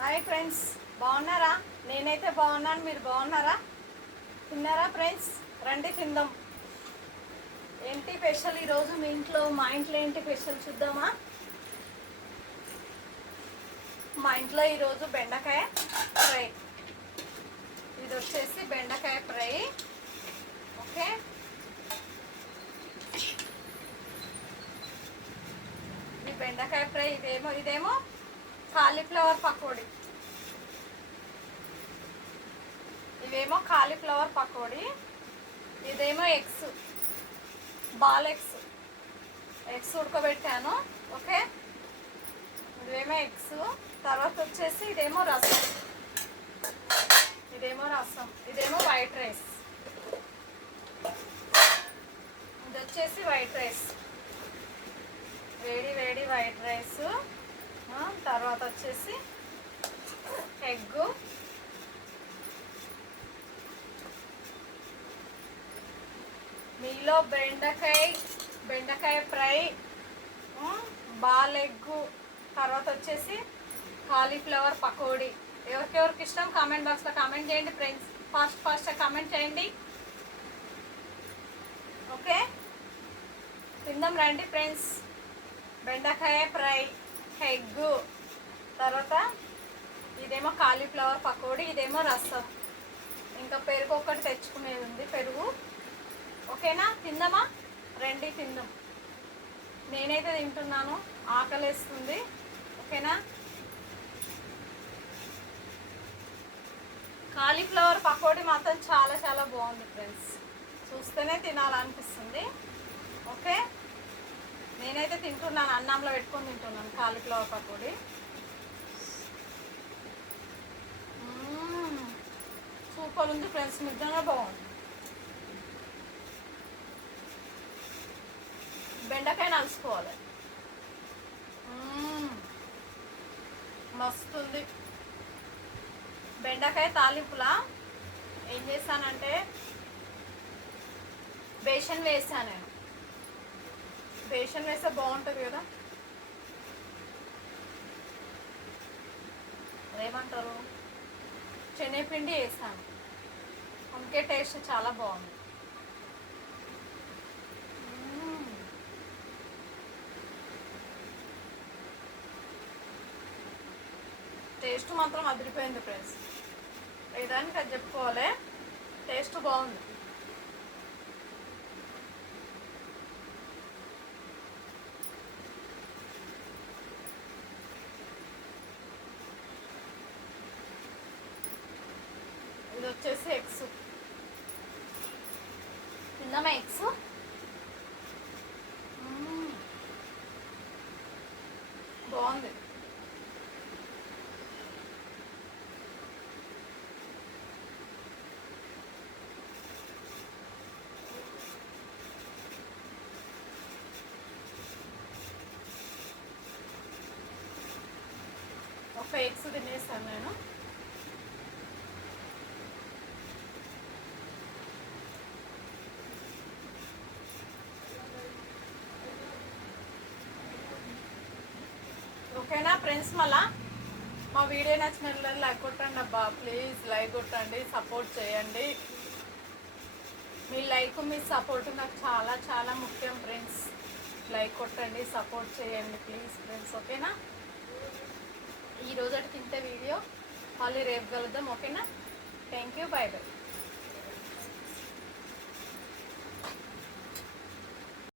Hi friends, బాగున్నారా? నేనైతే బాగున్నాను. మీరు బాగున్నారా? తిన్నారా ఫ్రెండ్స్? రండి తిందాం. ఏంటి స్పెషల్ ఈరోజు మీ ఇంట్లో? మా ఇంట్లో ఏంటి స్పెషల్ చూద్దామా? మా ఇంట్లో ఈరోజు బెండకాయ ఫ్రై. ఇది వచ్చేసి బెండకాయ ఫ్రై. ఓకే, ఈ బెండకాయ ఫ్రై. ఇదేమో కాలీఫ్లవర్ పకోడీ. ఇవేమో కాలీఫ్లవర్ పకోడీ. ఇదేమో ఎగ్స్, బాల్ ఎగ్స్ ఉడకబెట్టాను. ఓకే, ఇదేమో ఎగ్స్. తర్వాత వచ్చేసి ఇదేమో రసం, ఇదేమో వైట్ రైస్. ఇది వచ్చేసి వైట్ రైస్, వేడి వేడి వైట్ రైస్. తర్వాత వచ్చేసి ఎగ్గు, మీలో బెండకాయ ఫ్రై, బాల్ ఎగ్గు, తర్వాత వచ్చేసి కాలీఫ్లవర్ పకోడీ. ఎవరికెవరికి ఇష్టం కామెంట్ బాక్స్లో కామెంట్ చేయండి ఫ్రెండ్స్. ఫాస్ట్గా కామెంట్ చేయండి. ఓకే, తిందాం రండి ఫ్రెండ్స్. బెండకాయ ఫ్రై, ఎగ్గు, తర్వాత ఇదేమో కాలీఫ్లవర్ పకోడీ, ఇదేమో రసం. ఇంకా పెరుగు ఒకటి తెచ్చుకునేది ఉంది, పెరుగు. ఓకేనా, తిందామా? రండి తిందాం. నేనైతే తింటున్నాను, ఆకలేస్తుంది. ఓకేనా, కాలీఫ్లవర్ పకోడీ మాత్రం చాలా చాలా బాగుంది ఫ్రెండ్స్. చూస్తేనే తినాలనిపిస్తుంది. ఓకే, నేనైతే తింటున్నాను, అన్నంలో పెట్టుకొని తింటున్నాను కాలీఫ్లవర్ పకోడీ. సూపర్ ఉంది ఫ్రెండ్స్, నిజంగా బాగుంది. బెండకాయ నలుసుకోవాలి, మస్తుంది. బెండకాయ తాలింపులా ఏం చేశానంటే బేషన్ వేసాను నేను. బేషన్ వేస్తే బాగుంటుంది కదా, ఏమంటారు, శనగపిండి వేసాను, అందుకే టేస్ట్ చాలా బాగుంది. టేస్ట్ మాత్రం అదిరిపోయింది ఫ్రెండ్స్. ఏదానికి అది చెప్పుకోవాలి, టేస్ట్ బాగుంది. ఇది వచ్చేసి ఎగ్స్. తిందామా ఎగ్స్? బాగుంది. ఒక ఎగ్స్ తినేసాను నేను. ఓకేనా ఫ్రెండ్స్, మళ్ళా మా వీడియో నచ్చినట్లు లైక్ కొట్టండి అబ్బా, ప్లీజ్ లైక్ కొట్టండి, సపోర్ట్ చేయండి. మీ లైక్ మీ సపోర్ట్ నాకు చాలా చాలా ముఖ్యం ఫ్రెండ్స్. లైక్ కొట్టండి, సపోర్ట్ చేయండి ప్లీజ్ ఫ్రెండ్స్. ఓకేనా, ఈరోజు తింటే వీడియో మళ్ళీ రేపు కలుద్దాం. ఓకేనా, థ్యాంక్ యూ, బై బై.